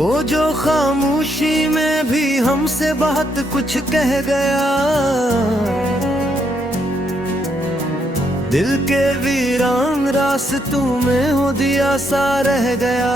वो जो खामोशी में भी हमसे बहुत कुछ कह गया, दिल के वीरान रास्तों में हो दिया सा रह गया।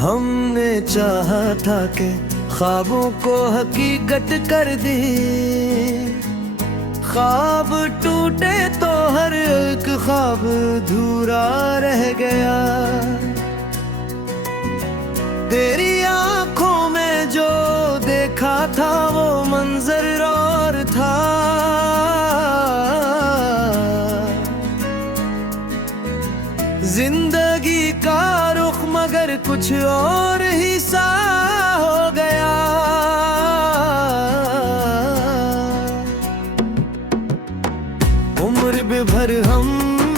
हमने चाहा था कि ख्वाबों को हकीकत कर दी, ख्वाब टूटे तो हर एक ख्वाब अधूरा रह गया। तेरी आंखों में जो देखा था वो मंजर और था, जिंदगी का रुख मगर कुछ और ही सा हो गया। उम्र भर हम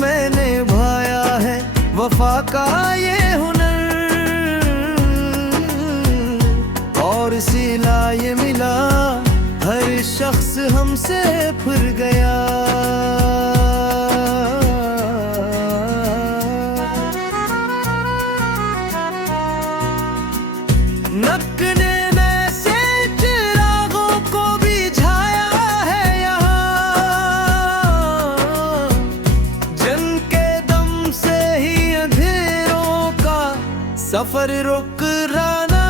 मैंने भाया है वफा का ये हुनर, और सिला ये मिला हर शख्स हमसे फिर गया। नकने में से चिरागों को भी झाया है यहाँ, जिनके दम से ही अंधेरों का सफर रुक राना।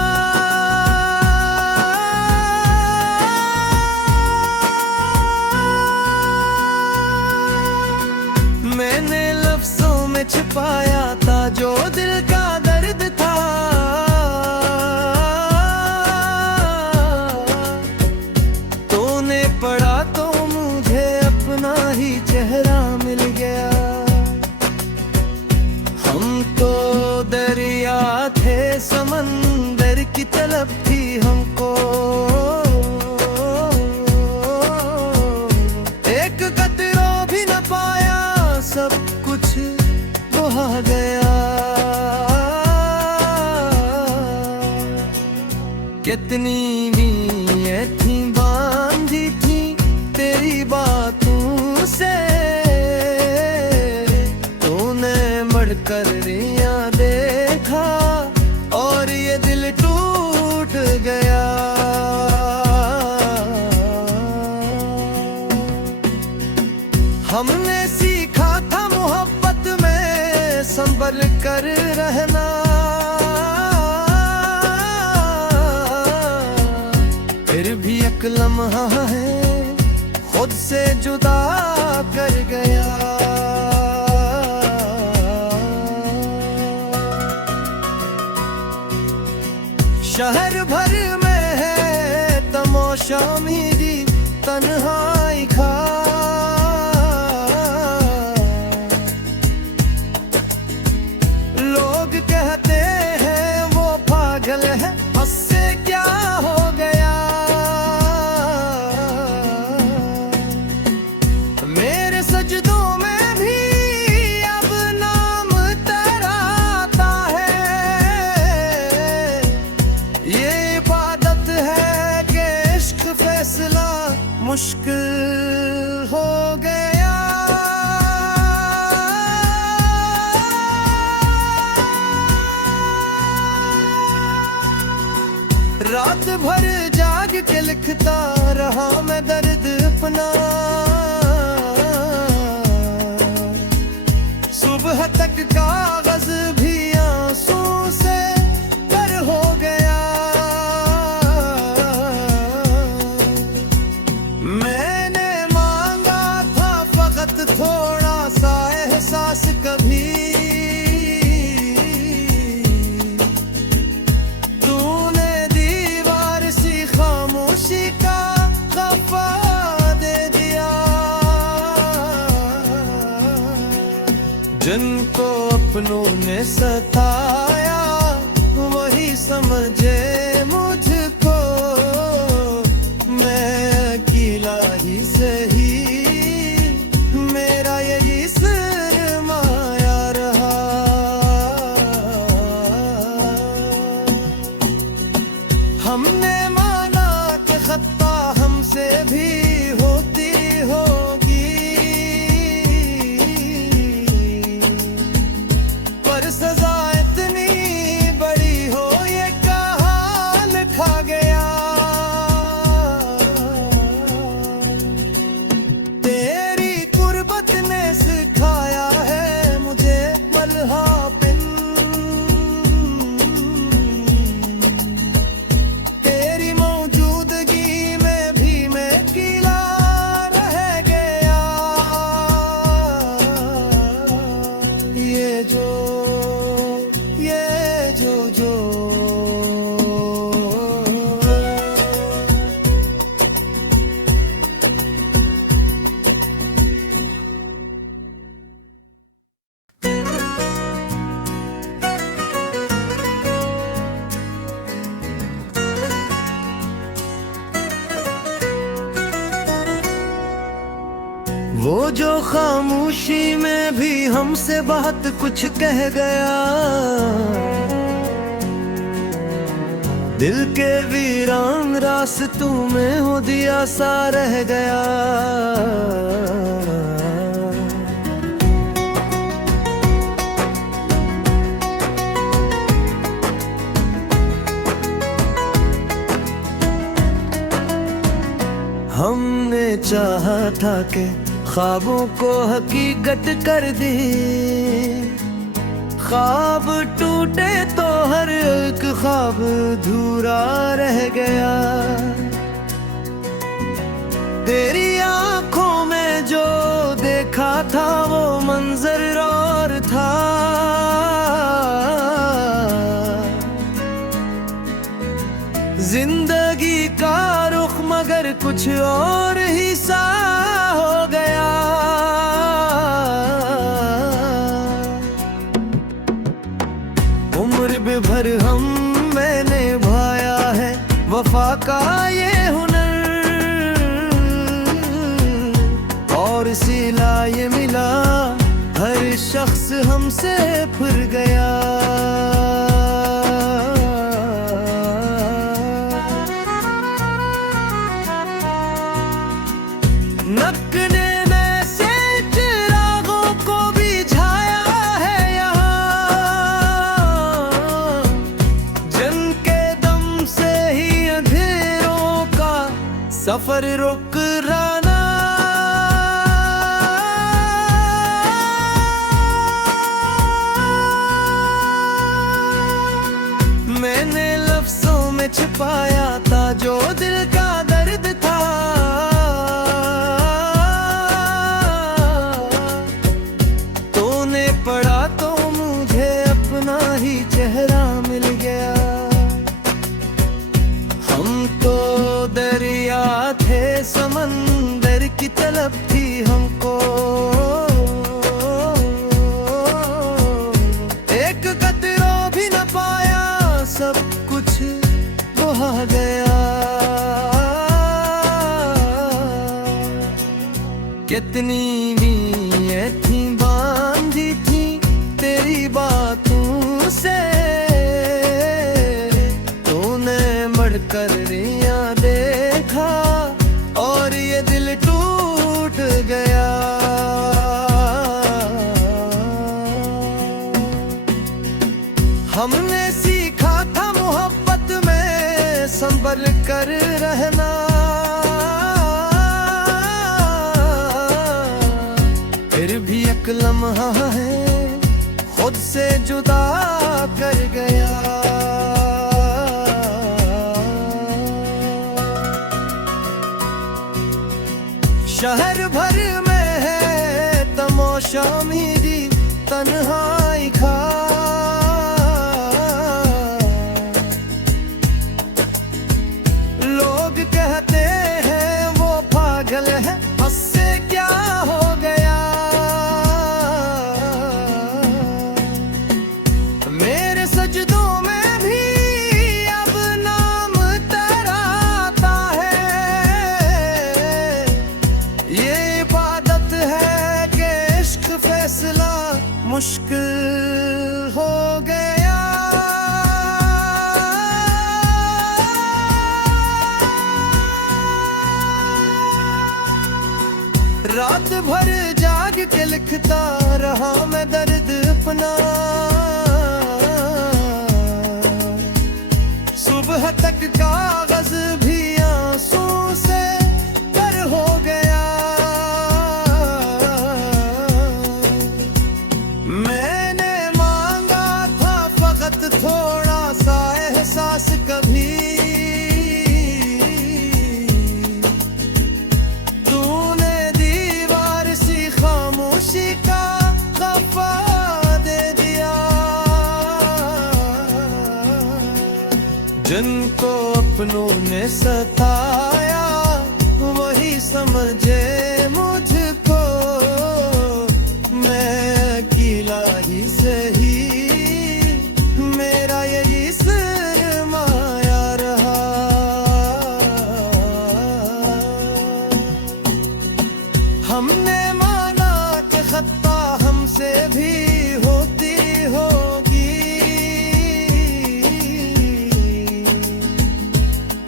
मैंने लफ्जों में छिपाया था जो दिल का दर्द था, पड़ा तो मुझे अपना ही चेहरा मिल गया। हम तो दरिया थे, समंदर की तलब थी हमको, एक कतरा भी न पाया, सब कुछ बहा गया। कितनी नीयत थी बांधी थी तेरी बातों से, तूने बढ़कर रिया देखा और ये दिल टूट गया। हमने सीखा था मोहब्बत में संभल कर रहना, फिर भी एक लम्हा है खुद से जुदा कर गया। शहर भर में है तमाशा मेरी तन्हाई का, लोग कहते हैं वो पागल है, उससे क्या हो गया। मेरे सजदों में भी अब नाम तेरा आता है, ये इबादत है कि इश्क फैसला मुश्किल हो गया। रात भर जाग के लिखता रहा मैं दर्द अपना, सुबह तक कागज भी आंसू से तर हो गया। मैंने मांगा था फकत थोड़ा सा एहसास कभी, का खफा दे दिया। जिनको अपनों ने सताया वही समझे मुझको, मैं अकेला ही सही मेरा यही सरमाया रहा। हमने में भी होती होगी, पर सजा इतनी बड़ी हो ये कहाँ लिखा गया। तेरी कुर्बत ने सिखाया है मुझे मलहा पिन, तेरी मौजूदगी में भी मैं गीला रह गया। ये जो वो जो खामोशी में भी हमसे बहुत कुछ कह गया, दिल के वीरान रास्तों में हो दिया सा रह गया। हमने चाहा था कि ख्वाबों को हकीकत कर दी, ख्वाब टूटे तो हर एक ख्वाब अधूरा रह गया। तेरी आंखों में जो देखा था वो मंजर और था, जिंदगी का रुख मगर कुछ और ही सा हो गया। उम्र भर मैंने भाया है वफा का ये हुनर, और सिला ये मिला हर शख्स हमसे फिर गया। नकने में से चिरागों को भी झाया है यहाँ, जिनके दम से ही अंधेरों का सफर रुक राना। मैंने लफ्जों में छिपाया था जो दिल का दर्द था, पड़ा तो मुझे अपना ही चेहरा मिल गया। हम तो दरिया थे, समंदर की तलब थी हमको, एक कतरा भी न पाया, सब कुछ बहा गया। कितनी नीयत थी बांधी थी तेरी बातों से, तूने बढ़कर रिया देखा और ये दिल टूट गया। हमने सीखा था मोहब्बत में संभल कर रहना, फिर भी एक लम्हा है खुद से जुदा कर गया। शहर भर में है तमाशा मेरी तन्हाई का, लोग कहते हैं वो पागल है, उससे क्या हो गया। मेरे सजदों में भी अब नाम तेरा आता है, ये इबादत है कि इश्क फैसला मुश्किल हो गया। रात भर जाग के लिखता रहा मैं दर्द अपना, सुबह तक कागज भी आंसू से तर हो गया। मैंने मांगा था फकत थोड़ा सा एहसास कभी, तूने दीवार सी खामोशी का खफा दे दिया। जिनको अपनों ने सताया वही समझे मुझको, मैं अकेला ही सही मेरा यही सरमाया रहा। हमने माना कि खता हमसे भी होती होगी,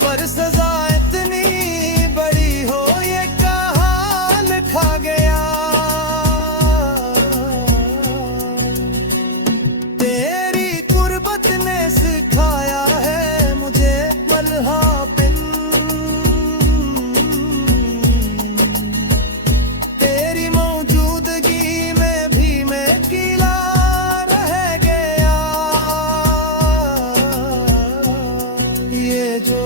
पर सजा इतनी बड़ी हो ये कहाँ लिखा गया। तेरी गुर्बत ने सिखाया है मुझे मल्हापिन, तेरी मौजूदगी में भी मैं गीला रह गया। ये जो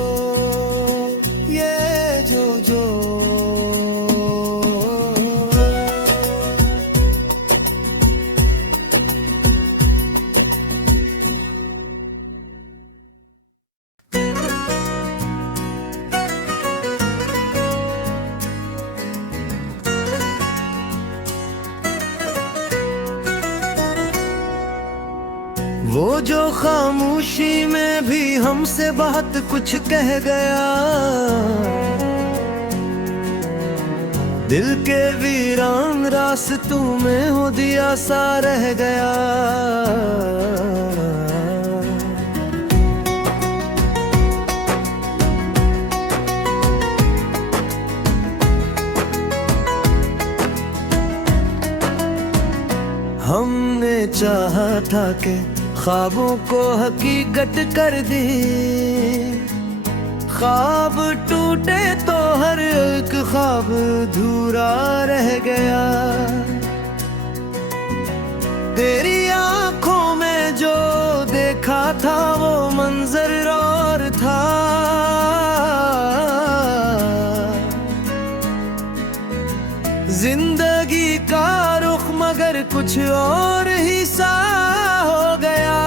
वो जो खामोशी में भी हमसे बहुत कुछ कह गया, दिल के वीरान रास्तों में हो दिया सा रह गया। हमने चाहा था कि ख्वाबों को हकीकत कर दी, ख्वाब टूटे तो हर एक ख्वाब अधूरा रह गया। तेरी आंखों में जो देखा था वो मंजर और था, जिंदगी का रुख मगर कुछ और ही सा हो गया।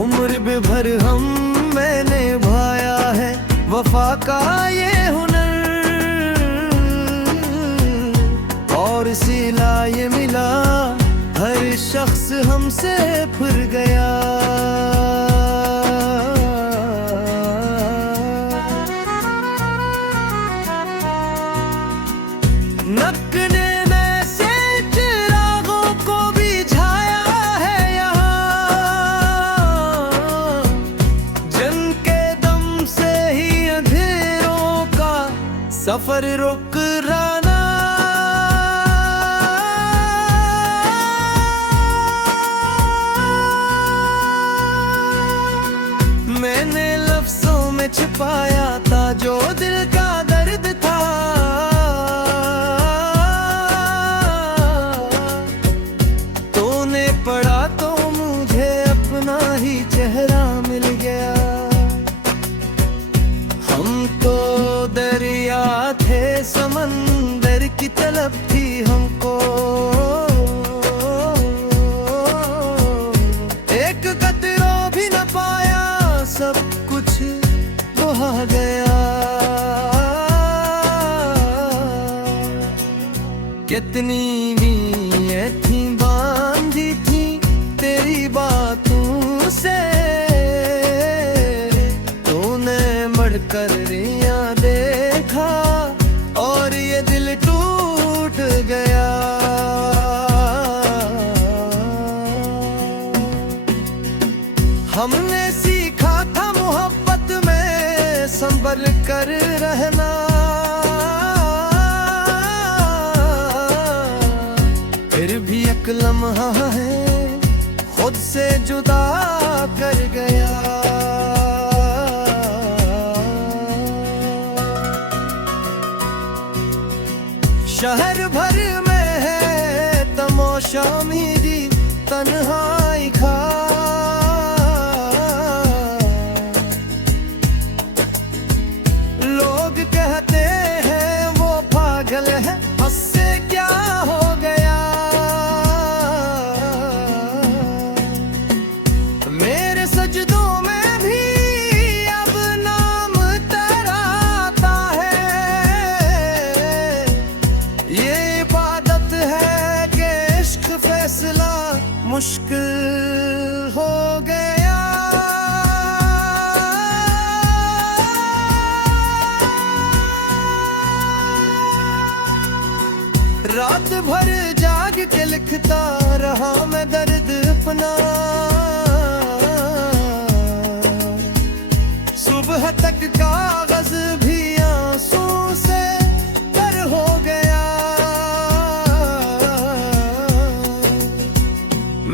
उम्र भर हम मैंने भाया है वफा का ये हुनर, और सिला ये मिला हर शख्स हमसे फिर गया। नकने में से चिरागों को भी छाया है यहाँ, जिनके दम से ही अंधेरों का सफर रुक राना। मैंने लफ्जों में छिपाया था जो दिल का दर्द था, तूने पढ़ा तो मुझे अपना ही चेहरा मिल गया। हम तो दरिया थे समंदर की तलब थी हमको, एक कतरा भी न पाया सब कुछ बहा गया। कितनी नीयत थी बांधी थी तेरी बातों से, तूने बढ़कर रिया देखा और ये दिल टूट गया। हमने सीखा था मोहब्बत में संभल कर रहना। फिर भी एक लम्हा है खुद से जुदा कर गया। शहर भर में है तमाशा मेरी तन्हाई का। लोग कहते हैं वो पागल है, उससे क्या हो गया। मेरे सजदों में भी अब नाम तेरा आता है। ये इबादत है कि इश्क फैसला मुश्किल हो गया। रात भर जाग के लिखता रहा मैं दर्द अपना। सुबह तक कागज भी आंसू से तर हो गया।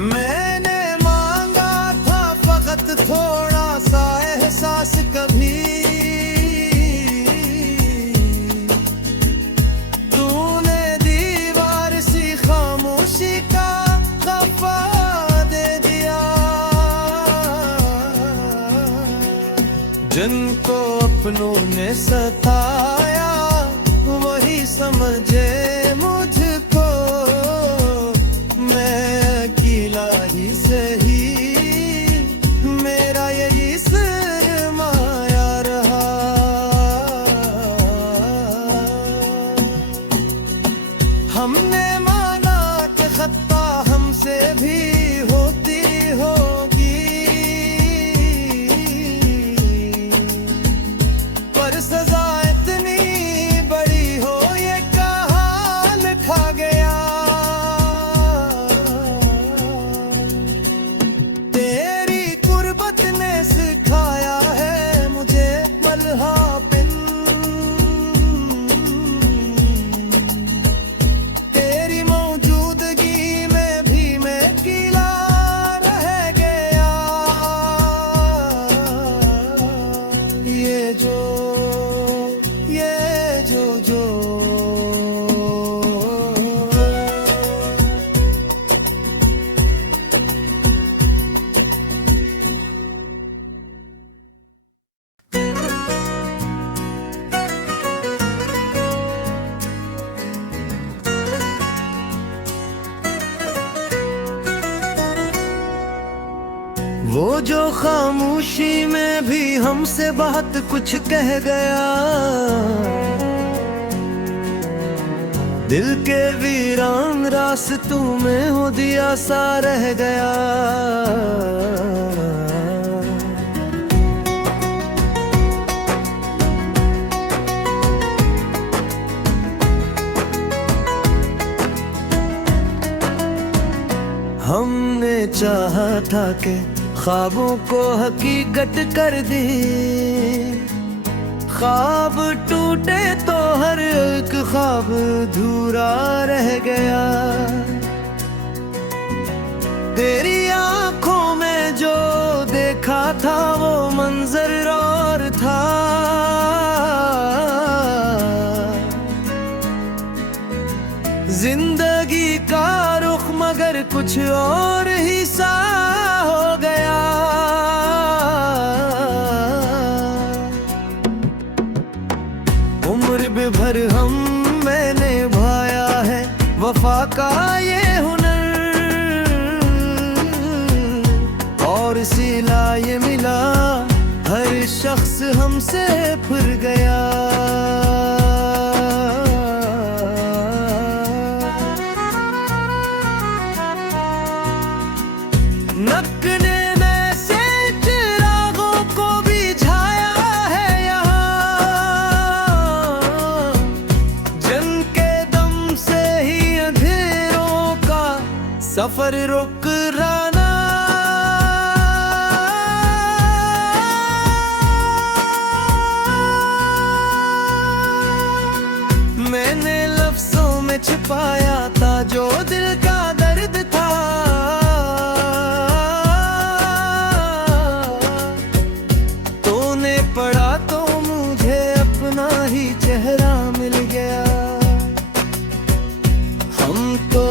मैंने मांगा था फकत थोड़ा सा एहसास कभी। तूने दीवार सी खामोशी का खफा दे दिया। जिनको अपनों ने सताया वही समझे मुझको। मैं अकेला ही सही, मेरा यही सरमाया रहा। हमने माना कि खता हमसे भी होती होगी, पर सजा इतनी बड़ी हो ये कहाँ लिखा गया। तेरी कुर्बत ने सिखाया है मुझे मल्हापिन। तेरी मौजूदगी में भी मैं अकेला रह गया। ये जो वो जो खामोशी में भी हमसे बहुत कुछ कह गया। दिल के वीरान रास्तों में हो दिया सा रह गया। हमने चाहा था कि ख्वाबों को हकीकत कर दी। ख्वाब टूटे तो हर एक ख्वाब अधूरा रह गया। तेरी आंखों में जो देखा था वो मंजर और था। जिंदगी का रुख मगर कुछ और ही सा हो गया। उम्र भर हम मैंने भाया है वफा का ये हुनर। और सिला ये मिला हर शख्स हमसे फिर गया। नकने में से चिरागों को भी झाया है यहाँ। जिनके दम से ही अंधेरों का सफर रुक राना। पड़ा तो मुझे अपना ही चेहरा मिल गया। हम तो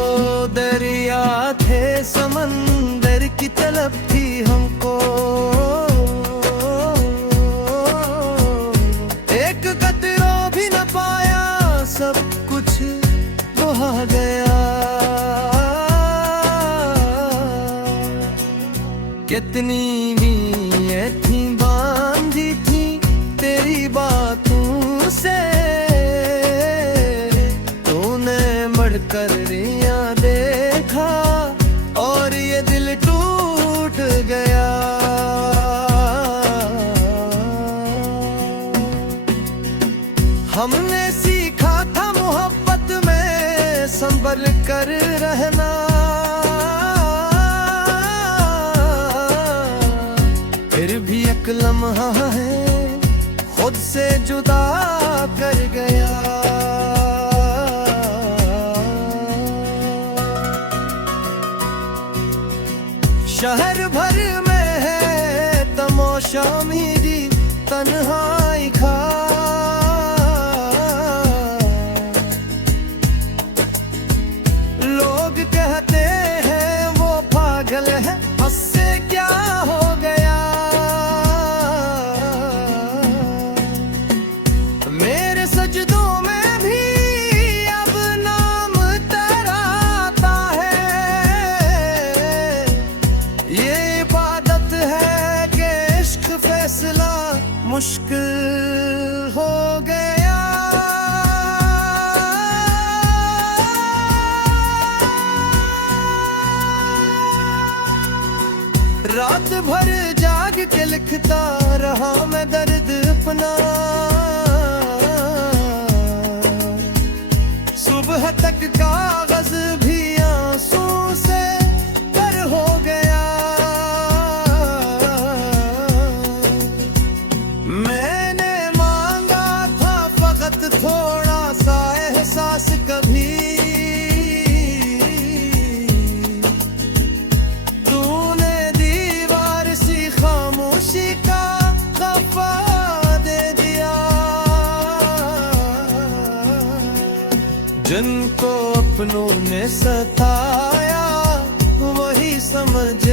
दरिया थे, समंदर की तलब थी हमको, एक कतरा भी न पाया, सब कुछ बहा गया। कितनी नीयत थी बांधी थी तेरी बातों से, तूने मड़कर रिया देखा और ये दिल टूट गया। हमने सीखा था मोहब्बत में संभल कर रहना, फिर भी एक लम्हा है खुद से जुदा कर गया। शहर भर में है तमाशा मेरी तन्हाई का, लोग कहते हैं वो पागल है, उससे क्या हो गया। मेरे सजदों में भी अब नाम तेरा आता है, ये इबादत है कि इश्क फैसला मुश्किल हो गया। रात भर जाग के लिखता रहा मैं दर्द अपना, सुबह तक कागज भी आंसू से तर हो गया। मैंने मांगा था फकत थोड़ा सा एहसास कभी, जिनको अपनों ने सताया वही समझ